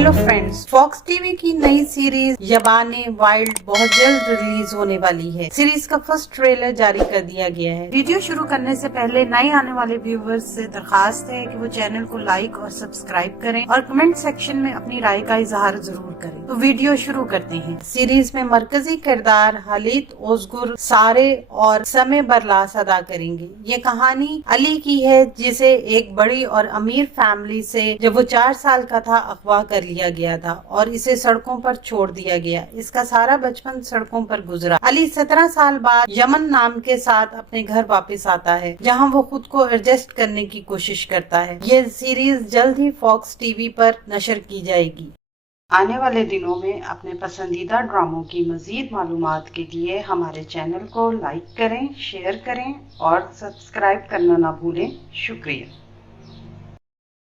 Hello friends, fox TV की नई series यबाने wild बहुत जल्द रिलीज होने वाली है। सीरीज का फर्स्ट ट्रेलर जारी कर दिया गया है। वीडियो शुरू करने से पहले नए आने वाले व्यूवर्स से दरखास्त है कि वो चैनल को लाइक और सब्सक्राइब करें और कमेंट सेक्शन में अपनी राय का इजहार जरूर करें। तो वीडियो शुरू करते हैं। सीरीज में मरकजी किरदार हालिद ओजगुर, सारे और समय बरलास अदा करेंगे। ये कहानी अली की है, जिसे एक बड़ी और अमीर फैमिली से जब वो 4 साल का था अगवा कर लिया गया था और इसे सड़कों पर छोड़ दिया गया। इसका सारा बचपन सड़कों पर गुजरा। अली 17 साल बाद यमन नाम के साथ अपने घर वापस आता है, जहां वो खुद को एडजस्ट करने की कोशिश करता है। ये सीरीज जल्द ही फॉक्स टीवी पर नशर की जाएगी। आने वाले दिनों में अपने पसंदीदा ड्रामों की मजीद मालूमात के लिए हमारे चैनल को लाइक करें, शेयर करें और सब्सक्राइब करना ना भूलें। शुक्रिया।